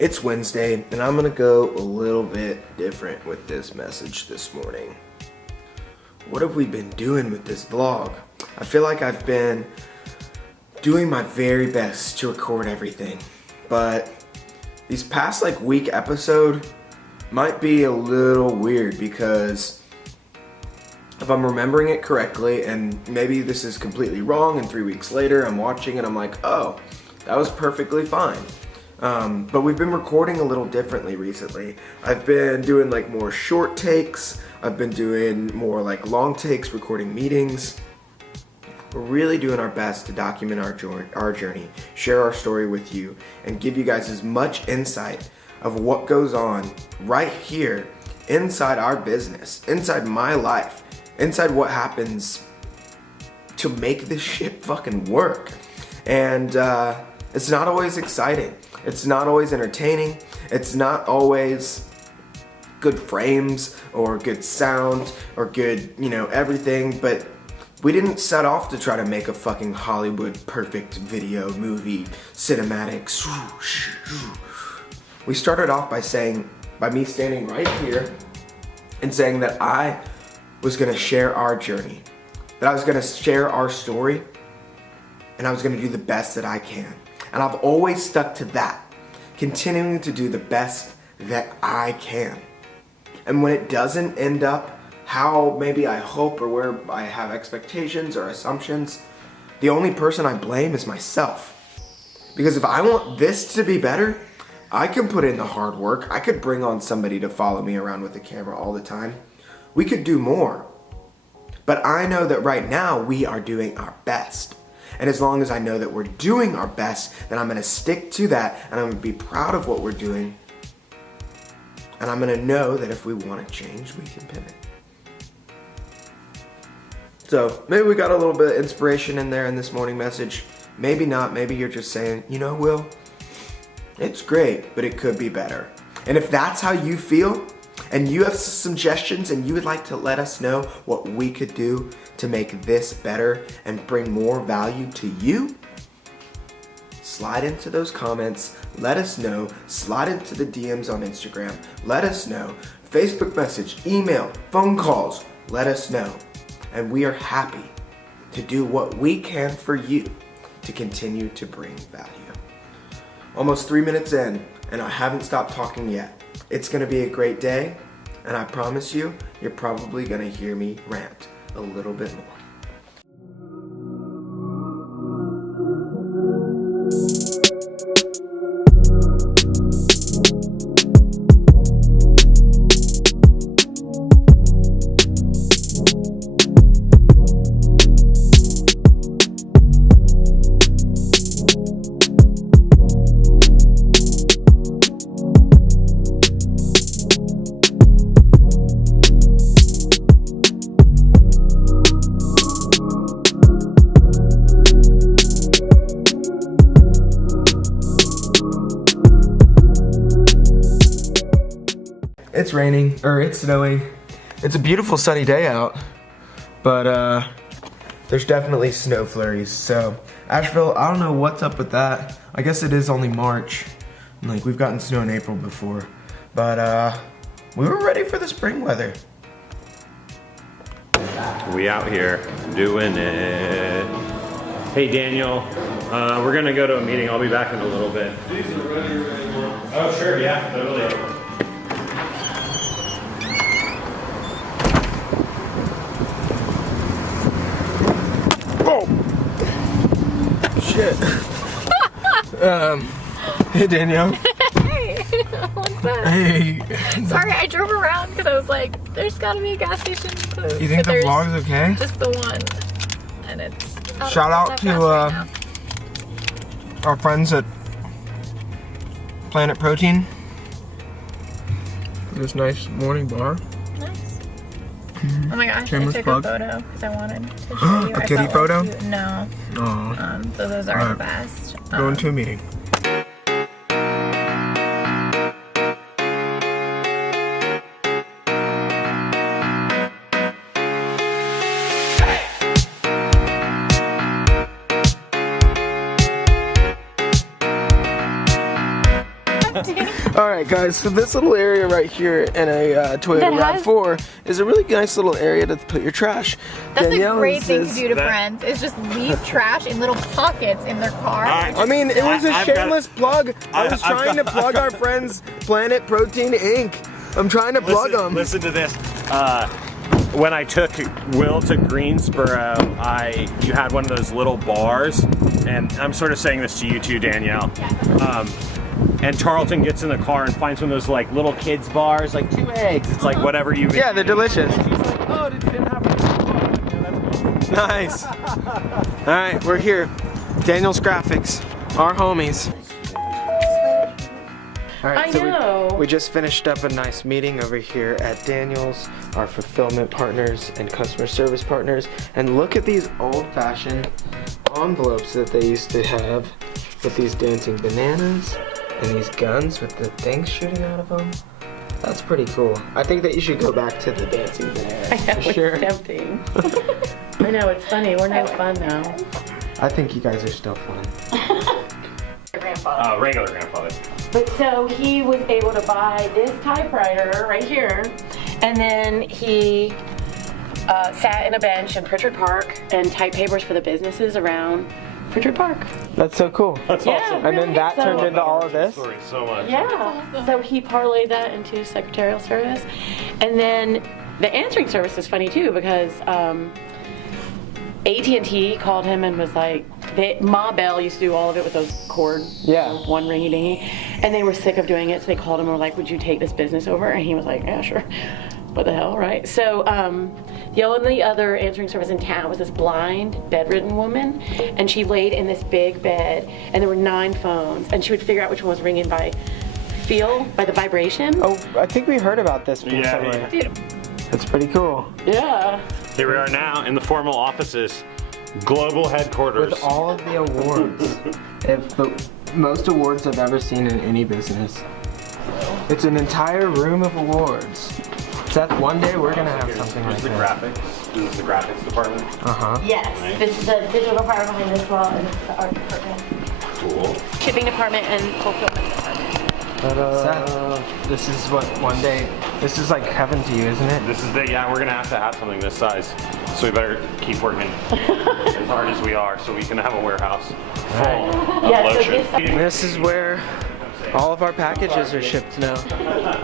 It's Wednesday, and I'm gonna go a little bit different with this message this morning. What have we been doing with this vlog? I feel like I've been doing my very best to record everything, but these past week episode might be a little weird because if I'm remembering it correctly, and maybe this is completely wrong, and 3 weeks later I'm watching and I'm like, oh, that was perfectly fine. But we've been recording a little differently recently. I've been doing more short takes. I've been doing more long takes, recording meetings. We're really doing our best to document our journey, share our story with you, and give you guys as much insight of what goes on right here inside our business, inside my life, inside what happens to make this shit fucking work. And it's not always exciting. It's not always entertaining. It's not always good frames or good sound or good, everything. But we didn't set off to try to make a fucking Hollywood perfect video, movie, cinematics. We started off by me standing right here and saying that I was gonna share our journey, that I was gonna share our story, and I was gonna do the best that I can. And I've always stuck to that, continuing to do the best that I can. And when it doesn't end up how maybe I hope or where I have expectations or assumptions, the only person I blame is myself. Because if I want this to be better, I can put in the hard work. I could bring on somebody to follow me around with a camera all the time. We could do more. But I know that right now we are doing our best. And as long as I know that we're doing our best, then I'm gonna stick to that, and I'm gonna be proud of what we're doing. And I'm gonna know that if we wanna change, we can pivot. So maybe we got a little bit of inspiration in there in this morning message. Maybe not, maybe you're just saying, Will, it's great, but it could be better. And if that's how you feel, and you have suggestions and you would like to let us know what we could do to make this better and bring more value to you, slide into those comments, let us know, slide into the DMs on Instagram, let us know, Facebook message, email, phone calls, let us know. And we are happy to do what we can for you to continue to bring value. Almost 3 minutes in, and I haven't stopped talking yet. It's gonna be a great day, and I promise you, you're probably gonna hear me rant a little bit more. It's raining, or it's snowing. It's a beautiful sunny day out, but there's definitely snow flurries. So Asheville, I don't know what's up with that. I guess it is only March. We've gotten snow in April before, but we were ready for the spring weather. We out here doing it. Hey Daniel, we're gonna go to a meeting. I'll be back in a little bit. Oh sure, yeah, totally. Shit. Hey Danielle. Hey, what's up? Hey. Sorry, I drove around because I was like, there's gotta be a gas station close. You think the vlog's okay? Just the one. And it's shout out to right our friends at Planet Protein. This nice morning bar. Nice. Oh my gosh, Shameless I took plug. a photo because I wanted to show you. A kitty photo? No. Oh. So those are the best. Going to a meeting. empty. All right, guys. So this little area right here in a Toyota That has- RAV4 is a really nice little area to put your trash. That's Danielle a great thing to says- do to friends, is just leave trash in little pockets in their car. I mean, it was a I've got- shameless plug. I was trying to plug our friends Planet Protein Inc. I'm trying to plug them. Listen to this. When I took Will to Greensboro, you had one of those little bars, and I'm sort of saying this to you too, Danielle. And Tarleton gets in the car and finds one of those like little kids bars, like 2 eggs. It's like whatever you. Yeah, they're delicious. And she's like, oh, did Finn have a bar? Yeah, that's cool. Nice. All right, we're here. Daniel's Graphics, our homies. All right, I know. We just finished up a nice meeting over here at Daniel's, our fulfillment partners and customer service partners. And look at these old-fashioned envelopes that they used to have with these dancing bananas and these guns with the things shooting out of them. That's pretty cool. I think that you should go back to the dancing bananas. I know, for sure. it's tempting. I know, it's funny. We're no fun now. I think you guys are still fun. Grandfather. Regular grandfather. But so he was able to buy this typewriter right here, and then he sat in a bench in Pritchard Park and typed papers for the businesses around Pritchard Park. That's so cool. That's Yeah. awesome. And then that turned into all of this? Story so much. Yeah. So he parlayed that into secretarial service, and then the answering service is funny too because AT&T called him and was like, Ma Bell used to do all of it with those cord, Yeah. one ringy dingy, and they were sick of doing it, so they called him and were like, would you take this business over? And he was like, yeah, sure. What the hell, right? So the only other answering service in town was this blind, bedridden woman, and she laid in this big bed, and there were 9 phones, and she would figure out which one was ringing by feel, by the vibration. Oh, I think we heard about this from Yeah, somewhere. Dude, That's pretty cool. Yeah. Here we are now in the formal offices, global headquarters. With all of the awards. The most awards I've ever seen in any business. It's an entire room of awards. Seth, one day we're gonna have something like Here's the that. graphics. This is the graphics department. Uh-huh. Yes, this is the digital department behind this wall, and this is the art department. Cool. Shipping department and fulfillment department. Seth, this is what one day, this is like heaven to you, isn't it? This is the, yeah, we're gonna have to have something this size. So we better keep working as hard as we are so we can have a warehouse full of Yeah, so lotion. This is where all of our packages are shipped now.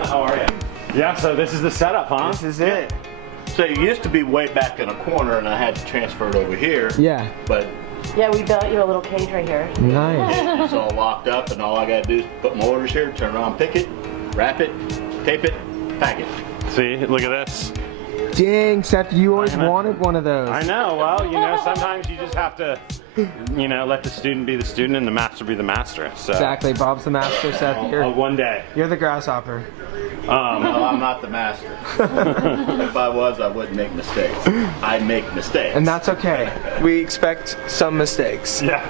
How are you? Yeah, so this is the setup, huh? This is it. So it used to be way back in a corner and I had to transfer it over here. Yeah. But Yeah, we built you a little cage right here. Nice. it's all locked up and all I gotta do is put my orders here, turn around, pick it, wrap it, tape it, pack it. See, look at this. Dang, Seth, you always I know. wanted one of those. I know, well, you know, sometimes you just have to, you know, let the student be the student and the master be the master. So Exactly, Bob's the master, Seth. one day. You're the grasshopper. No, I'm not the master. If I was, I wouldn't make mistakes. I make mistakes. And that's okay. We expect some mistakes. Yeah.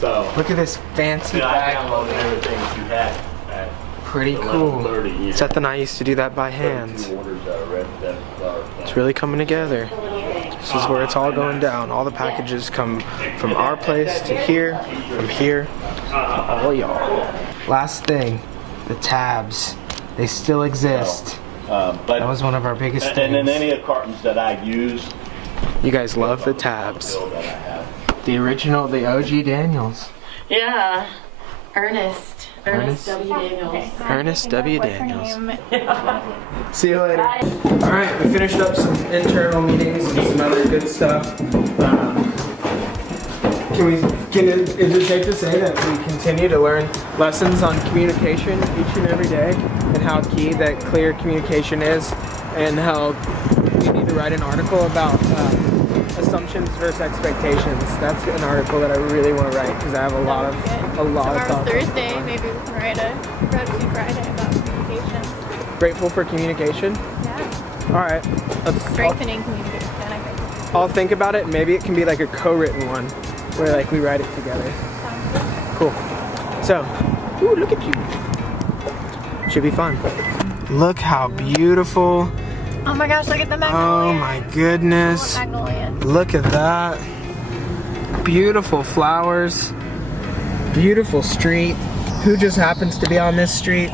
so Look at this fancy I bag. downloaded everything that you had at Pretty cool. 11:30. Seth and I used to do that by hands. Orders that I read that It's really coming together. This is where it's all going down. All the packages come from our place to here, from here to all y'all. Last thing, the tabs. They still exist. but That was one of our biggest and then things. any of the cartons that I use You guys love the tabs. that I have. The original, the OG Daniels. Yeah. Ernest W. Daniels. Ernest W. Daniels. name? See you later. All right, we finished up some internal meetings and some other good stuff. Is it safe to say that we continue to learn lessons on communication each and every day, and how key that clear communication is, and how we need to write an article about assumptions versus expectations? That's an article that I really want to write because I have a lot of Tomorrow's thoughts. Thursday, maybe we can write a Gratitude Friday about communication. Grateful for communication. Yeah. All right, Strengthening communication, I think. I'll think about it. Maybe it can be like a co-written one, where like we write it together. Cool. So, ooh, look at you. Should be fun. Look how beautiful Oh my gosh, look at the magnolia. Oh my goodness. Magnolia. Look at that. Beautiful flowers. Beautiful street. Who just happens to be on this street?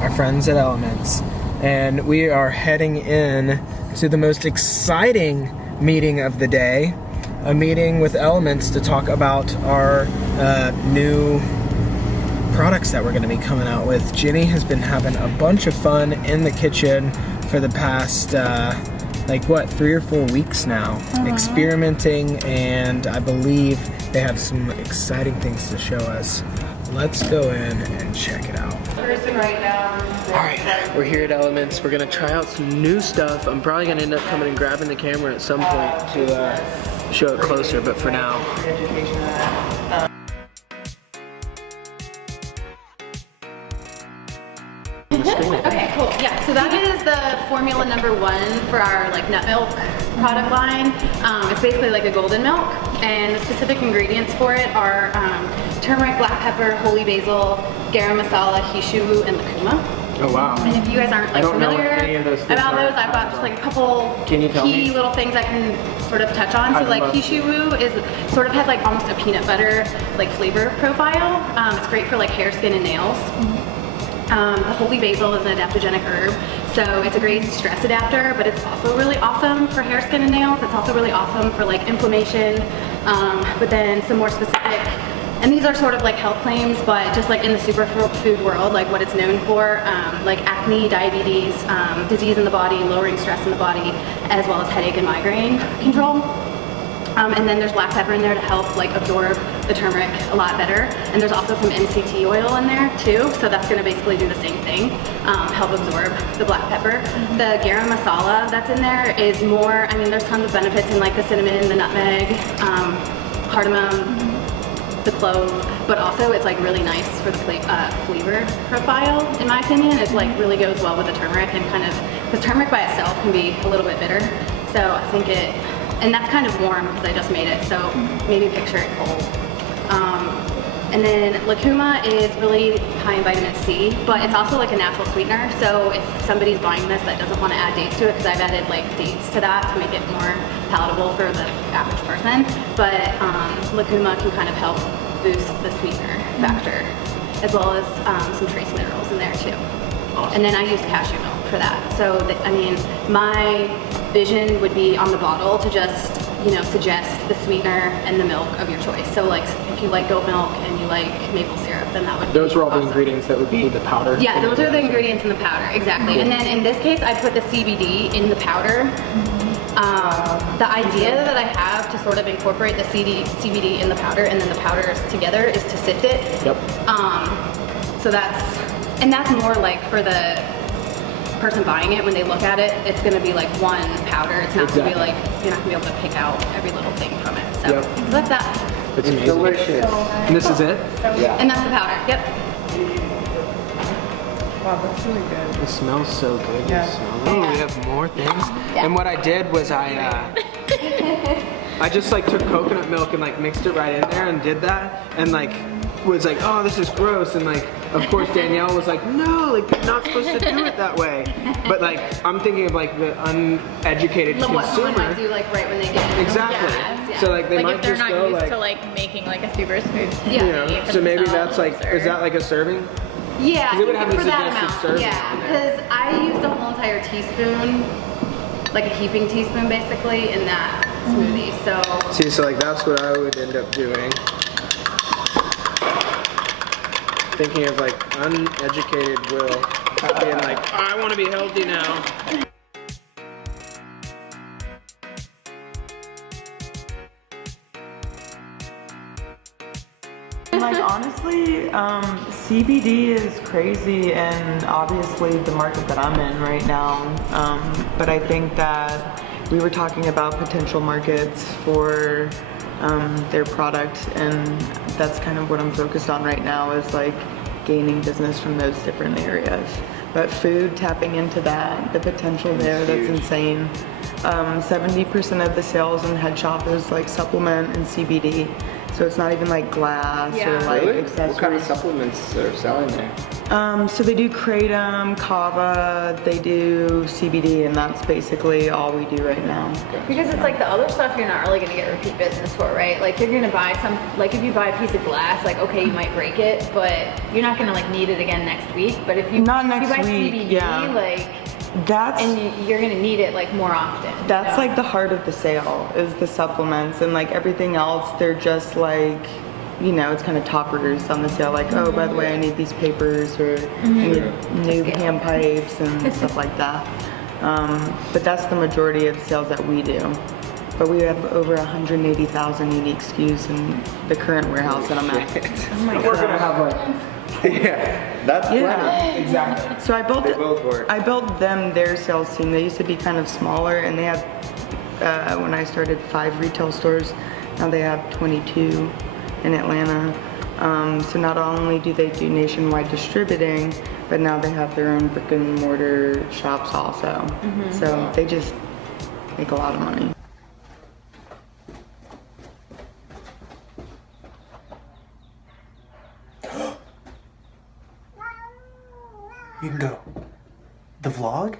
Our friends at Elements. And we are heading in to the most exciting meeting of the day. A meeting with Elements to talk about our new products that we're going to be coming out with. Jenny has been having a bunch of fun in the kitchen for the past 3 or 4 weeks now, experimenting, and I believe they have some exciting things to show us. Let's go in and check it out. Alright, we're here at Elements. We're gonna try out some new stuff. I'm probably gonna end up coming and grabbing the camera at some point to show it closer, but for now. Okay, cool. Yeah, so that is the formula #1 for our nut milk product line. It's basically like a golden milk, and the specific ingredients for it are turmeric, black pepper, holy basil, garam masala, hishu, and lucuma. Oh wow. And if you guys aren't familiar about those, I've got just a couple key little things I can sort of touch on. So hishu is sort of has almost a peanut butter flavor profile. It's great for hair, skin, and nails. The holy basil is an adaptogenic herb, so it's a great stress adapter, but it's also really awesome for hair, skin, and nails. It's also really awesome for inflammation, but then some more specific, and these are sort of health claims, but just in the superfood world, what it's known for, acne, diabetes, disease in the body, lowering stress in the body, as well as headache and migraine control. And then there's black pepper in there to help absorb the turmeric a lot better. And there's also some MCT oil in there too, so that's going to basically do the same thing, help absorb the black pepper. The garam masala that's in there is more, there's tons of benefits in the cinnamon, the nutmeg, cardamom, the clove, but also it's really nice for the flavor profile, in my opinion. It really goes well with the turmeric, and because turmeric by itself can be a little bit bitter, so I think and that's kind of warm because I just made it, so maybe picture it cold. And then lucuma is really high in vitamin C, but it's also a natural sweetener, so if somebody's buying this that doesn't want to add dates to it, because I've added dates to that to make it more palatable for the average person, but lucuma can kind of help boost the sweetener factor, as well as some trace minerals in there too. Awesome. And then I use cashew milk for that. So, my vision would be on the bottle to just, suggest the sweetener and the milk of your choice. So, if you like goat milk and you like maple syrup, then that would Those be are all awesome. the ingredients that would be the powder? Yeah, those are the ingredients in the powder, exactly. Cool. And then in this case, I put the CBD in the powder. The idea that I have to sort of incorporate the CBD in the powder and then the powders together is to sift it. Yep. So that's more for the person buying it. When they look at it, it's going to be one powder. It's not going to be you're not going to be able to pick out every little thing from it. So that's that. It's delicious. And this is it? Yeah. And that's the powder. Yep. Wow, that's really good. It smells so good. Yeah. Oh, we have more things. Yeah. And what I did was I just took coconut milk and mixed it right in there and did that, and was oh, this is gross, and of course Danielle was no, you're not supposed to do it that way. But I'm thinking of the uneducated consumer. What someone might do right when they get it. Exactly. Yeah. So they might if they're just not go used to making a super smooth Yeah. so maybe that's is that a serving? Yeah, It would have for the that suggested amount. serving Yeah, on there. because I used a whole entire teaspoon, a heaping teaspoon basically, in that smoothie. So See, so that's what I would end up doing. Thinking of uneducated Will being I want to be healthy now. Honestly, CBD is crazy, and obviously the market that I'm in right now. But I think that we were talking about potential markets for their product, and that's kind of what I'm focused on right now, is gaining business from those different areas. But food, tapping into that, the potential there, that's insane. 70% of the sales in Head Shop is supplement and CBD. So it's not even like glass or like accessories. What kind of supplements are selling there? So they do kratom, kava, they do CBD, and that's basically all we do right now. Because it's like the other stuff you're not really gonna get repeat business for, right? Like you're gonna buy some, like if you buy a piece of glass, like okay, you might break it, but you're not gonna like need it again next week. But if you, Not if next you buy week, CBD, yeah. like, That's you're gonna need it like more often. That's you know? like the heart of the sale is the supplements, and like everything else, they're just like, you know, it's kind of toppers on the sale. Like, oh, by the way, I need these papers, or I need new hand pipes and stuff like that. But that's the majority of the sales that we do. But we have over 180,000 unique SKUs in the current warehouse that I'm at. Oh my We're gonna have like, yeah, that's plenty. Exactly. So I built They both work. I built them their sales team. They used to be kind of smaller, and they had when I started 5 retail stores. Now they have 22 in Atlanta. So not only do they do nationwide distributing, but now they have their own brick and mortar shops also. So they just make a lot of money. You can go. The vlog?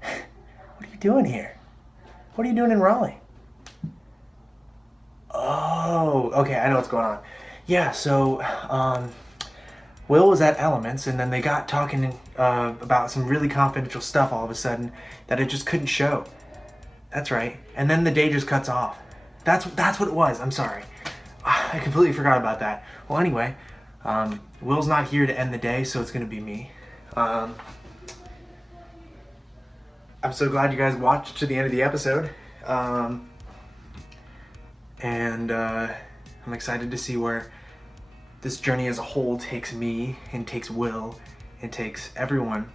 What are you doing here? What are you doing in Raleigh? Oh, okay, I know what's going on. Yeah, so, Will was at Elements, and then they got talking about some really confidential stuff all of a sudden that it just couldn't show. That's right. And then the day just cuts off. That's what it was. I'm sorry. I completely forgot about that. Well, anyway, Will's not here to end the day, so it's gonna be me. I'm so glad you guys watched to the end of the episode. And I'm excited to see where this journey as a whole takes me, and takes Will, and takes everyone.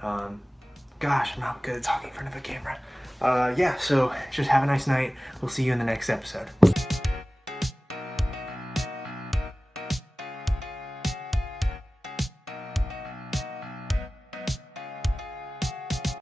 Gosh, I'm not good at talking in front of a camera. Yeah, so just have a nice night. We'll see you in the next episode.